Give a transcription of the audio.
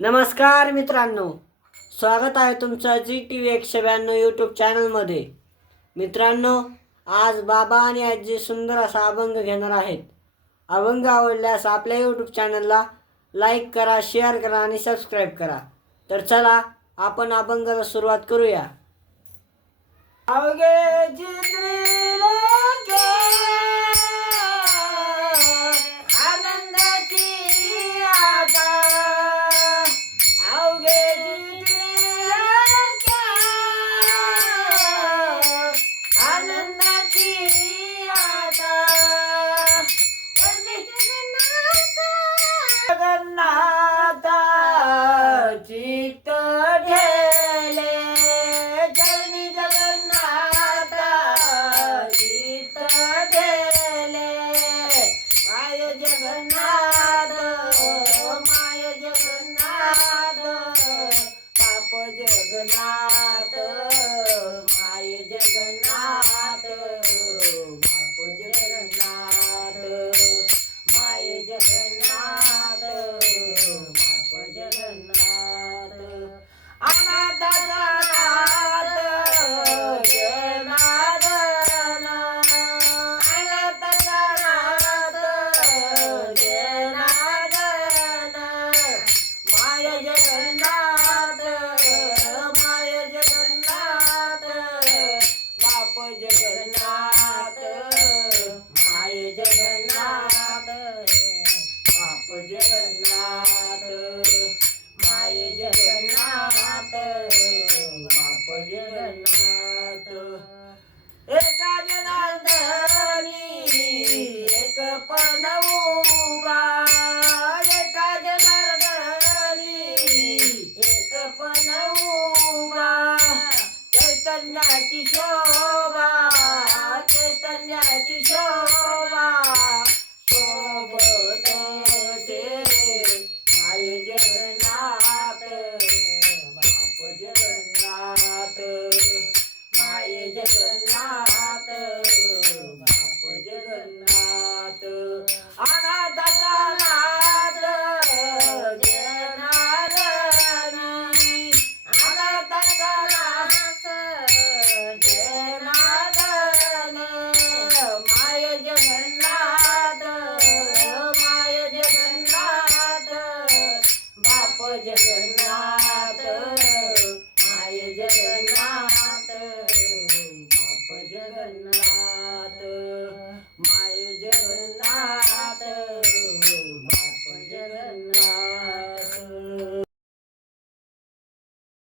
नमस्कार मित्रांनो. स्वागत आहे तुमचं जी टी व्ही एकशे ब्याण्णव यूट्यूब चॅनलमध्ये मित्रांनो आज बाबा आणि आजी सुंदर असा अभंग घेणार आहेत. अभंग आवडल्यास आपल्या यूट्यूब चॅनलला लाईक करा शेअर करा आणि सबस्क्राईब करा. तर चला आपण अभंगाला सुरुवात करूया. अवघे जगनाथ जगन्नाथ माय जगन्नाथ बाप जगन्नाथ. एका जनार्दनी एक पणऊबा एका जनार्दनी एक पणऊबा चैतन्याची शोभा चैतन्याची शोभा. शोभा जगन्नाथ. माय जगन्नाथ.